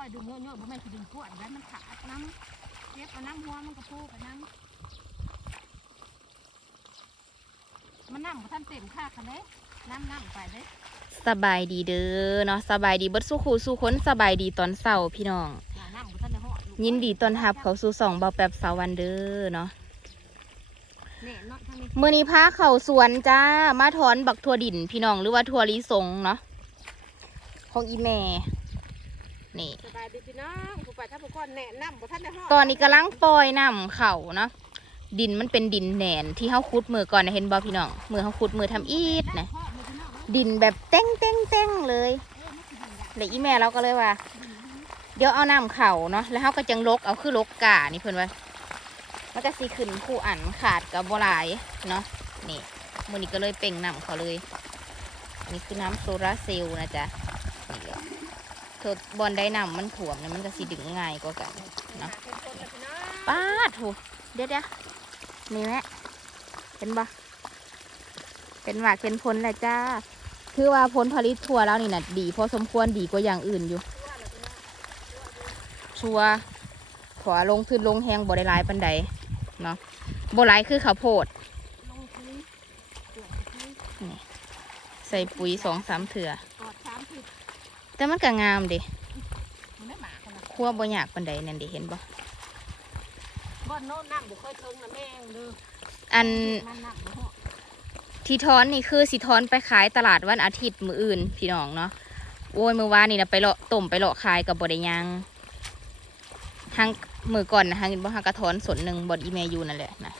อยดึงเงอะๆบ่แม่นสิดึงกวดแล้วมันขาดน้ำเก็บเอาน้ำหัวมันก็พูกับน้ำมันน้ำบ่ทันเต็มค่าคันเด้น้ำน้ำไปเด้สบายดีเด้อเนาะสบายดีเบิดสู้คู่สู้คนสบายดีตอนเสาร์พี่น้อง น้ำน้ำบ่ทันได้ฮอดลูกยินดีต้อนรับเขาสู่สองเบาแป๊บสาววันเด้อเนาะแน่เนาะทางนี้มื้อนี้พาเข้าสวนจ้ามาถอนบักทั่วดินพี่น้องหรือว่าทั่วลิสงเนาะของอีแม่ นี่สบายดีพี่น้องผู้ไปถ้าผู้ก่อนแน่น้ำบ่ทันได้ฮอดตอนนี้กำลังปล่อยน้ำเข่าเนาะดินมันเป็นดินแหนนที่เฮาขุดมือก่อนนะเห็นบ่พี่น้องมือเฮาขุดมือทำอีดนะฮอดเลยพี่น้องเนาะดินแบบเต้งเต้งเต้งเลยเอ้ยมันสิดึงได้เลยอีแม่เราก็เลยว่า เดี๋ยวเอาน้ำเข่าเนาะแล้วเฮาก็จังลกเอาคือลกกานี่เพิ่นว่ามันก็สิขึ้นคู่อันขาดกับบ่หลายเนาะนี่มื้อนี้ก็เลยเป่งน้ำเขาเลยอันนี้คือน้ำโซลาร์เซลล์นะจ๊ะนี่เลย โทษบอลได้น้ำมันถ่วมเนี่ยมันก็สิดึงง่ายกว่ากันนะป้าดโถเดี๋ยวเดี๋ยวนี่แม่เห็นบ่เป็นหมากเป็นผลแหละจ้า คือว่าผลผลิตทั่วแล้วนี่นะดีพอสมควรดีกว่าอย่างอื่นอยู่ ชัวร์ขวาลงทุนลงแหงบ่ได้ลายปันใดเนาะบ่ลายคือข้าวโพดใส่ปุ๋ยสองสามเถื่อ ตรวจสามผิด แต่มันก็งามเด้มันได้หมากันนะคั่วบ่ยากปันใดนั่นเด้เห็นบ่บ้านโน้นน้ำบุเคยเทิงนะแม่งเด้ออันมันน้ำบ่ฮอดที่ท้อนนี่คือสิท้อนไปขายตลาดวันอาทิตย์มื้ออื่น พี่น้องเนาะโอ้ยมื้อวานนี่นะไปเลาะต้มไปเลาะขายกับบ่ได้ยังทางมื้อก่อนนะทางบ่ทางกระท้อนสนหนึ่งบ่อีเมอยู่นั่นแหละนะ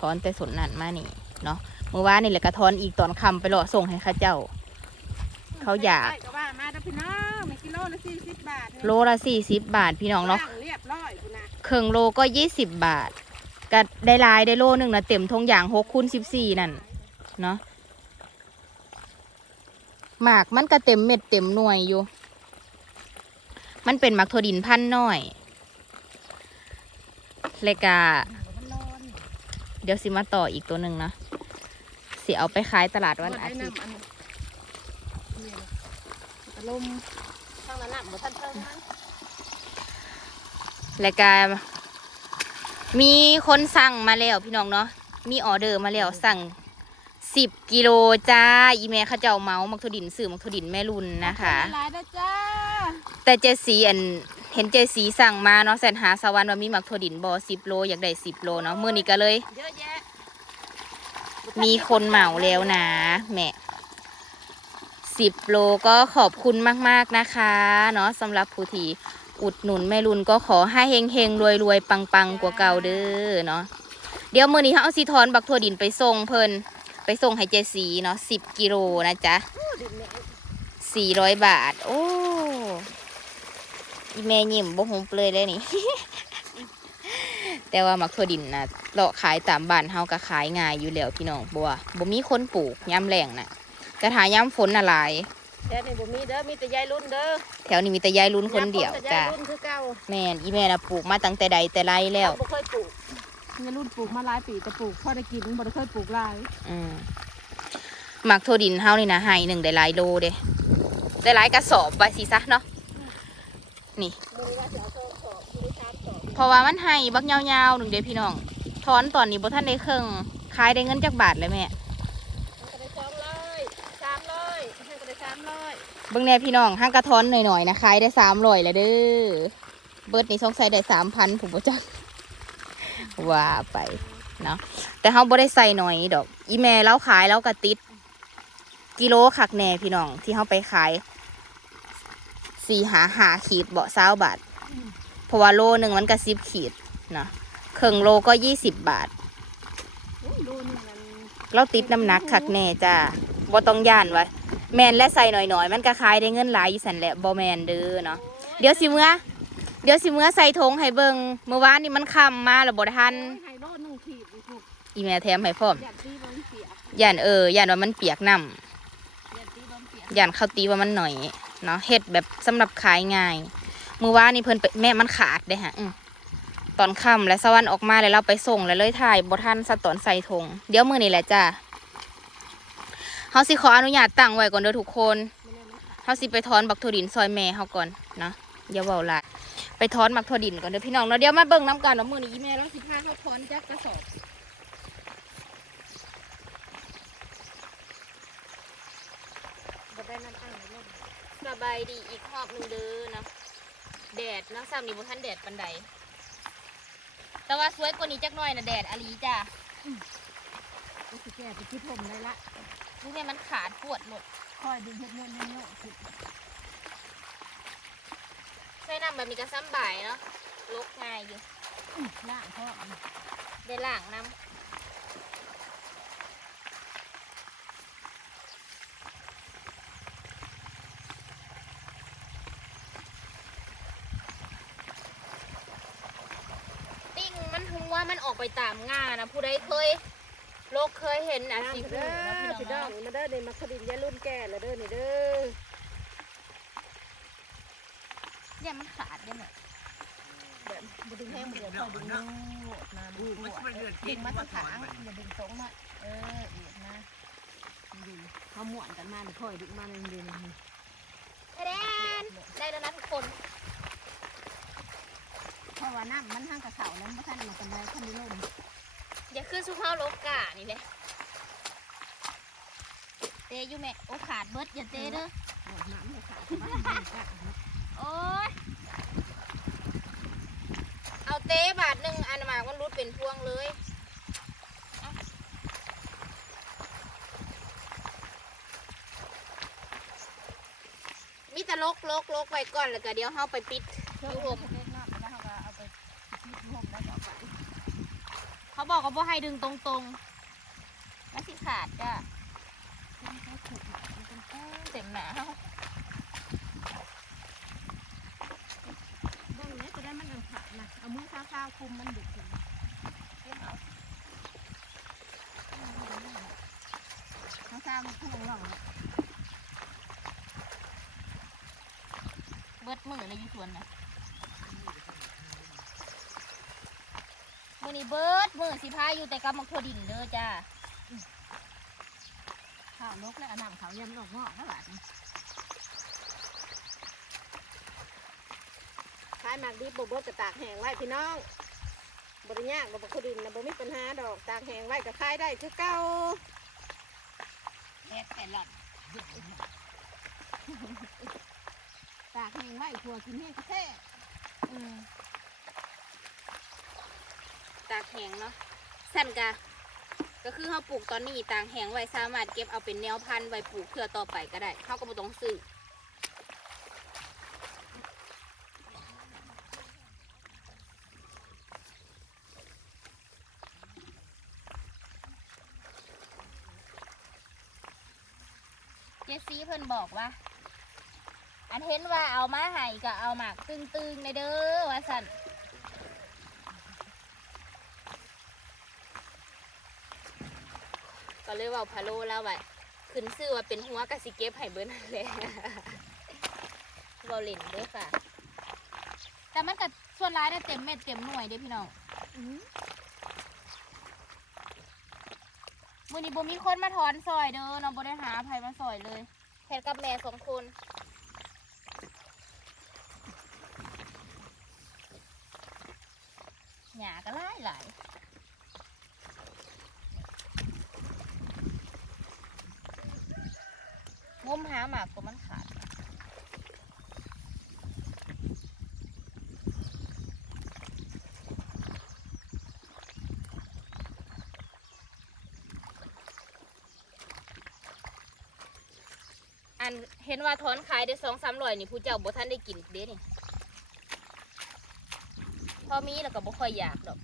ท้อนแต่สนนั่นมานี่เนาะมื้อวานนี่แหละกระท้อนอีกตอนค่ำไปเลาะส่งให้เข้าเจ้า เขาอยาก พี่น้องในกิโลละสี่สิบบาทโลละสี่สิบบาทพี่น้องเนาะว่เรียบร้อยคุณนะเครื่องโลก็ยี่สิบบาทก็ได้หลายได้โลหนึ่งนะเต็มทงอย่างหกคูณสิบสี่นั่นเนาะหมากมันก็เต็มเม็ดเต็มหน่วยอยู่ มันเป็นหมักถั่วดินพันธุ์น้อยเลยกามันร้อนเดี๋ยวสิมาต่ออีกตัวหนึ่งนะสิเอาไปขายตลาดวันอาทิตย์อันนี้นี่ตะ ลมทางนั้นน้ำบ่ทันเทิงมั้งแล้วก็มีคนสั่งมาแล้วพี่น้องเนาะมีออเดอร์มาแล้วสั่งสิบกิโลจ้าอีเมลเขาเจ้าเมาส์มักถั่วดินสื่อมักถั่วดินแม่รุ่นนะคะหลายๆเด้อจ้าแต่เจสีอันเห็นเจสีสั่งมาเนาะแสนหาสวรรค์ว่ามีมักถั่วดินบอสิบโลอยากได้สิบโลเนาะมื่อนี้ก็เลย เยอะแยะมีคนเหมาแล้วนะแหม่ สิบโลก็ขอบคุณมากๆนะคะเนาะสำหรับผู้ที่อุดหนุนแม่รุนก็ขอให้เฮงเฮงรวยรวยปังปังกว่าเก่าเด้อเนาะเดี๋ยวมือนี้เขาเอาสีทอนบักถั่วดินไปส่งเพิ่นไปส่งให้เจสีเนาะสิบกิโลนะจ๊ะสี่ร้อยบาท โอ้อีแม่ยิ้มบ่หุบเลยเลยนี่ แต่ว่ามักถั่วดินนะเลาะขายตามบ้านเฮาก็ขายง่ายอยู่แล้วพี่น้องบัวบ่มีคนปลูกย้ำแรงน่ะ ระถาย้ำฝนน่ะหลายแต่นี่บ่มีเด้อมีแต่ยายรุ่นเด้อแถวนี้มีแต่ยายลุ้นคนเดียวแต่จ้ะยายรุ่นคือเก่าแม่นอีแม่น่ะปลูกมาตั้งแต่ใดแต่ไรแล้ว เราบ่เคยปลูกยายรุ่นปลูกมาหลายปีแต่ปลูกพอได้กินบ่ได้เคยปลูกหลายอืมหมักถั่วดินเฮานี่นะให้หนึ่งได้หลายโลเด้ได้หลายกระสอบไปสิซะเนาะนี่มื้อนี้ว่าสิเอาโซ่สอบมื้อนี้สามสอบเพราะว่ามันให้บักยาวๆหนึ่งเด้พี่น้องถอนตอนนี้บ่ทันได้เครื่องขายได้เงินจักบาทเลยแม่ มันก็ได้สองร้อยสามร้อยมันก็ได้สามร้อย เบิ่งแน่พี่น้องห้างกระท้อนหน่อยๆนะขายได้สามร้อยแล้วเด้อเบิดนี่สงสัยได้สามพันผมบ่จักว่าไปเนาะแต่เฮาบ่ได้ใส่หน่อยดอก อีแม่เราขายแล้วก็ติด กิโลคักแน่พี่น้อง ที่เฮาไปขายสี่หาหาขีดเบาเศร้าบาทเพราะว่าโลหนึ่งมันก็สิบขีดเนาะครึ่งโลก็ยี่สิบบาทโอ้ยดูนี่มันเราติดน้ำหนักคักแน่จ้าบ่ต้องย่านวะ แมนและใส่หน่อยๆ มันก็ขายได้เงินหลายอยู่สันแหละบ่แมนเด้อเนาะเดี๋ยวสิเมื่อเดี๋ยวสิเมื่อใส่ธงให้เบิงเมื่อวานนี่มันค่ำมาแล้วบ่ทันอ้ยไฮโลหนึ่งขีดอีกถูกอีแม่แถมให้พร้อมยันตีบอลเปียกย่านเออย่านว่ามันเปียกน้ยันตีบอลเปียกำย่านเขาตีว่ามันหน่อยเนาะเฮ็ดแบบสำหรับขายง่ายเมื่อวานนี่เพิ่นไปแม่มันขาดเด้ฮะอืมตอนค่ำและสวรรค์ออกมาแล้วเราไปส่งแล้วเลยถ่ายบ่ทันสะตอนใส่ธงเดี๋ยวมื้อนี้แหละจ้า เฮาสิขออนุญาตตั้งไว้ก่อนเด้อทุกคนไม่แน่มันขาดเฮาสิไปถอนบักถั่วดินซอยแม่เฮาก่อนเนาะอย่าเบาหลายไปถอนหมักถั่วดินก่อนเด้อพี่น้องเนาะเดี๋ยวมาเบิ่งน้ำกันว่ามือนี้อีแม่เราสิพาเขาถอนจักกระสอบบ่ได้น้ำอ้างในร่มสบายดีอีกรอบหนึงเด้อเนาะแดดเนาะซ้ำนี่บ่ทันแดดปานใดแต่ว่าสวยกว่านี้จักหน่อยนะแดดอลีจ้ะก็สิแก่ไปคิดผมได้ละ นี่เนี่ยมันขาดปวดหมดคอยดึงเฮ็ดเนื้อเนื้อเนื้อสิใช้น้ำแบบนี้ก็ซ้ำบ่ายเนาะลกง่ายอยู่ล่างพ่อได้ล่างน้ำติ้งมันหัวมันออกไปตามง่านะผู้ใดเคย กเคยเห็นอะสิเด้อพี่พี่น้องมาเด้อในมัคดินยารุ่นแก่แล้วเด้อนี่เด้อเนี่ยมันขาดเนี่ยเนี่ยแบบบ่ดึงแห้งบ่เดือดคอยดึงโง่มาดูหัวดึงมาทั้งขางอย่าดึงตรงมาเอออียดนะดึงเขาหมวนกันมานี่คอยดึงมาในเดือนนี้แดนได้แล้วนะทุกคนเพราะว่าน้ำมันห้างกระเสาแล้วบ่ทันมากันได้ทันได้ล่ม อย่าขึ้นสุภาพโลกานี่เลยเตะอยู่แม่โอ้ขาดเบิดอย่าเตะเด้อเลยค่ะแต่ว่ามันก็โอ้ยเอาเตะบาทหนึ่งอันมาก็รุดเป็นพวงเลยมีแต่ลกลกลกไว้ก่อนแล้วก็เดี๋ยวเฮาไปปิดเชื่อผม กว่าบ่ให้ดึงตรงๆแล้วสิขาดจ้ะมันก็ขุดมันเป็นแค่เต็มหนาเฮาบ้างเนี้ยจะได้มันอังขาดนะเอามือข้าวๆคุมมันดึกถึงเดี๋ยวเอาข้าวๆมันพุ่งหล่องเบิดมือเลยอยู่สวนนะ อนี้เบิดมือสิพาอยู่แต่กับมักทั่วดินเด้อจ้าข้าวนกและอนามเขาวยำหนอกงอกนะหลานขายหมากดีบบเบิดกับตากแห้งไว้พี่น้องบริยากกับบคดินนะบ่มีปัญหาดอกตากแห้งไว้กับขายได้คือเก่าแอกแต่หลอดตากแห้งไว้ถั่วกินแห้งกระแทกอืม ตากแห้งเนาะสั่นกะก็คือเขาปลูกตอนนี้ตากแห้งไว้สามารถเก็บเอาเป็นแนวพันธุ์ไว้ปลูกเพื่อต่อไปก็ได้เขาก็บ่ต้องซื้อเจสซี่เพิ่นบอกว่า อันเห็นว่าเอามาให้ก็เอาหมากตึงๆในเด้อว่าสั่น ก็เลยเว่าพะโลแล้วไว้ขึ้นชื่อว่าเป็นหัวกะสิเก็บให้เบิ้นนั่นแหละเบาเล่นเด้อค่ะ แต่มันก็ส่วนร้ายได้เต็มเม็ดเต็มหน่วยเด้อพี่น้องอื้อมือนี้บ่มีคนมาถอนซอยเด้อเนาะบ่ได้หาใครมาซอยเลยเฮ็ดกับแม่สองคนหยาก็หลายหลายง มหาหมากก็มันขาดอันเห็นว่าถอนขายได้สองสามร้อยนี่ผู้เจ้าบ่ท่านได้กินเด้นี่ พอมีแล้วก็บ่ค่อยอยากดอก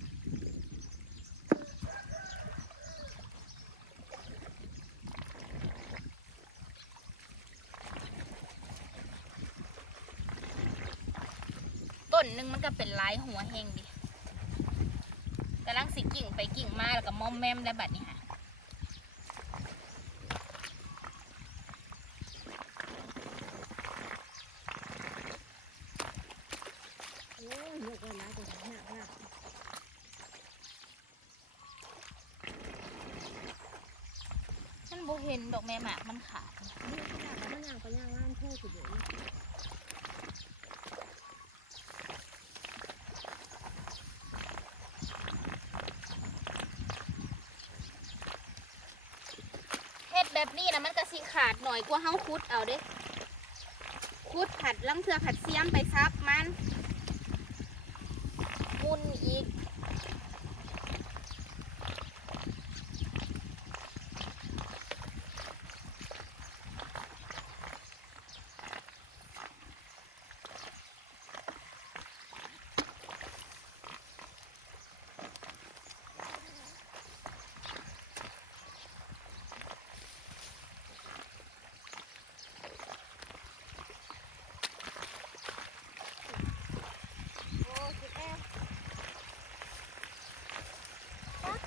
ต้นหนึงมันก็เป็นหลายหัวแห้งดิกำลังสิกิ่งไปกิ่งมาแล้วก็มอมแมมแล้วบัดนี้ค่ะโอ้ยเยอะกว่านะตัวนี้ยากมากมันบ่เห็นดอกแม่หมากมันขาดนี่ขนาดนั้นมันย่างก็ย่างงานพูดสุดเลย นี้นะมันก็สิขาดหน่อยกว่าเฮาคุดเอาเด้คุดผัดลังเทือผัดเสียมไปซับมันมุนอีก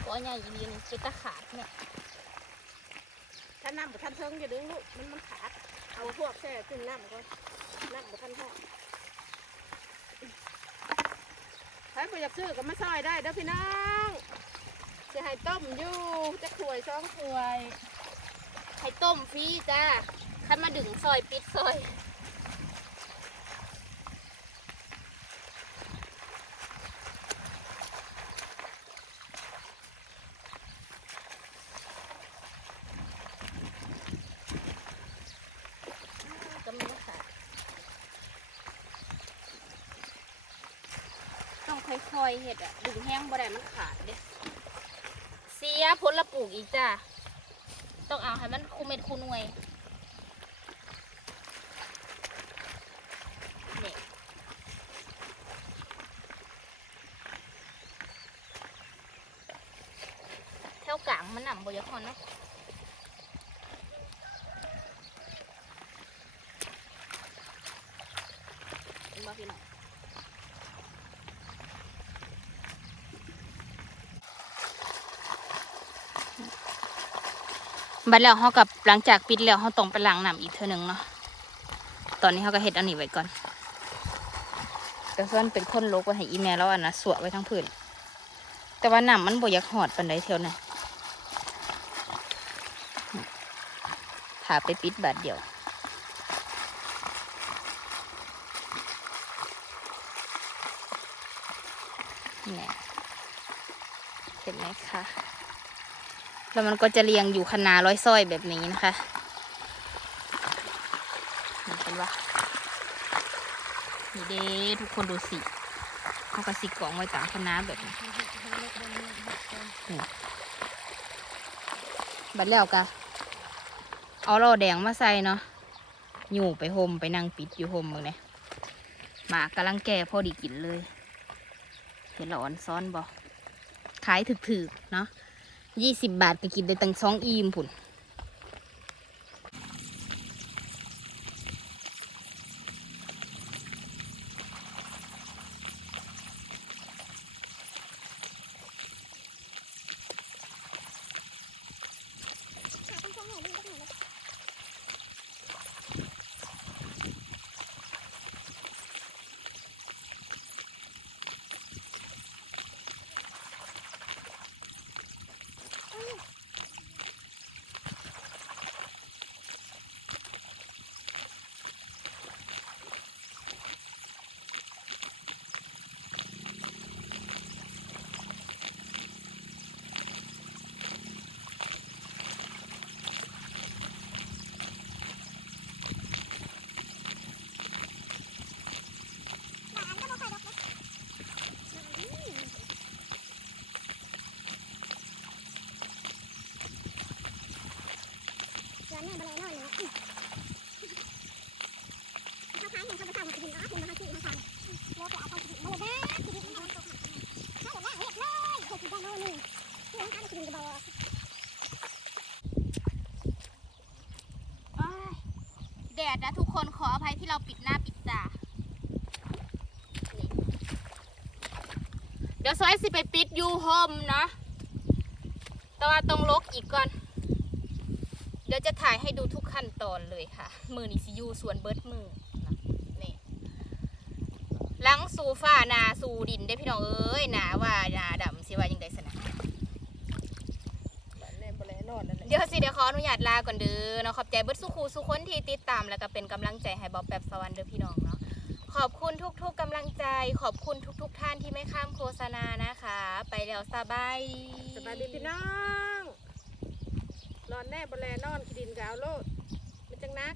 ตัวใหญ่อีนี่จะตะขาดเนี่ยถ้าน้ำบ่ทันเทิงอย่าดึงลูกมันมันขาด เอาพวกแช่ขึ้นน้ำก่อนน้ำบ่ทันพอถ้าบ่อยากซื้อก็มาซอยได้เด้อพี่น้องจะให้ต้มอยู่จะถ้วยสองถ้วยไข่ต้มฟรีจ้าคันมาดึงซอยปิดซอย ก็ไม่ต้องขาดต้อง คอยเห็ดอะดึงแห้งบ่ได้มันขาดเด้เสียผลละปลูกอีกจ้าต้องเอาให้มันคูเม็ดคูหน่วยนี่แถวกลางมันหนำบอยากฮอนเนาะเห็นบ่พี่น้อง บัดแล้วเขากับหลังจากปิดแล้วเขาต้องไปล้างน้ำอีกเท่านึงเนาะตอนนี้เขาก็เฮ็ดอันนี้ไว้ก่อนแต่ส่วนเป็นคนลกไว้ให้อีแม่แล้วอันนะสวะไว้ทั้งพื้นแต่ว่าน้ำมันบ่อยากหอดปันใดเท่านั้นถ้าไปปิดบาทเดียวนี่เห็นไหมคะ แล้วมันก็จะเรียงอยู่คนาร้อยส้อยแบบนี้นะคะเห็นปะนี่เด้ทุกคนดูสิเขาก็สิกล่องไว้ตามคณะแบบนี้บัดแล้วกะเอาเราแดงมาใส่เนาะอยู่ไปห่มไปนั่งปิดอยู่ห่มมือเนี่ยหมากกำลังแก่พอดีกินเลย เห็นหรออ่อนซ้อนบ่ขายถึกๆเนาะ ยี่สิบบาทก็กินได้ตั้งสองอีมผุน ย้อนแม่มาเลยนอนเลยเขาพายเห็นเขาไปทำกับกินเนาะคุณมาที่มาทำแล้วไปเอาไปกินมาเลยนะกินมันตกถ้าเดี๋ยวแม่เรียบเลยเห็ดกินได้โน่นนี่ที่ร้านค้ากินกระบอก อ้ายแดดนะทุกคนขออภัยที่เราปิดหน้าปิดตา เดี๋ยวซอยสิไปปิดยูโฮมเนาะแต่ว่าต้องลกอีกก่อน เดี๋ยวจะถ่ายให้ดูทุกขั้นตอนเลยค่ะ มือนี่สิยูส่วนเบิร์ดมือนะนี่หลังสู่ฟ้านาสู่ดินได้พี่น้องเอ้ยหนาว่าหนาดำสิว่ายังไงสนะ แบบแน่บ่แลนอนนั่นแหละ เดี๋ยวสิเดี๋ยวขออนุญาตลาก่อนเด้อเนาะขอบใจเบิดสุขูสุคนที่ติดตามแล้วก็เป็นกำลังใจให้บอบแบบสวรรค์เด้อพี่น้องเนาะขอบคุณทุกๆกำลังใจ ขอบคุณทุก ๆ ท่านที่ไม่ข้ามโฆษณานะคะ ไปแล้วสบายดี สบายดีพี่น้องนอนแน่บนแลนอนขี้ดินก็เอาโลดมันจังนัก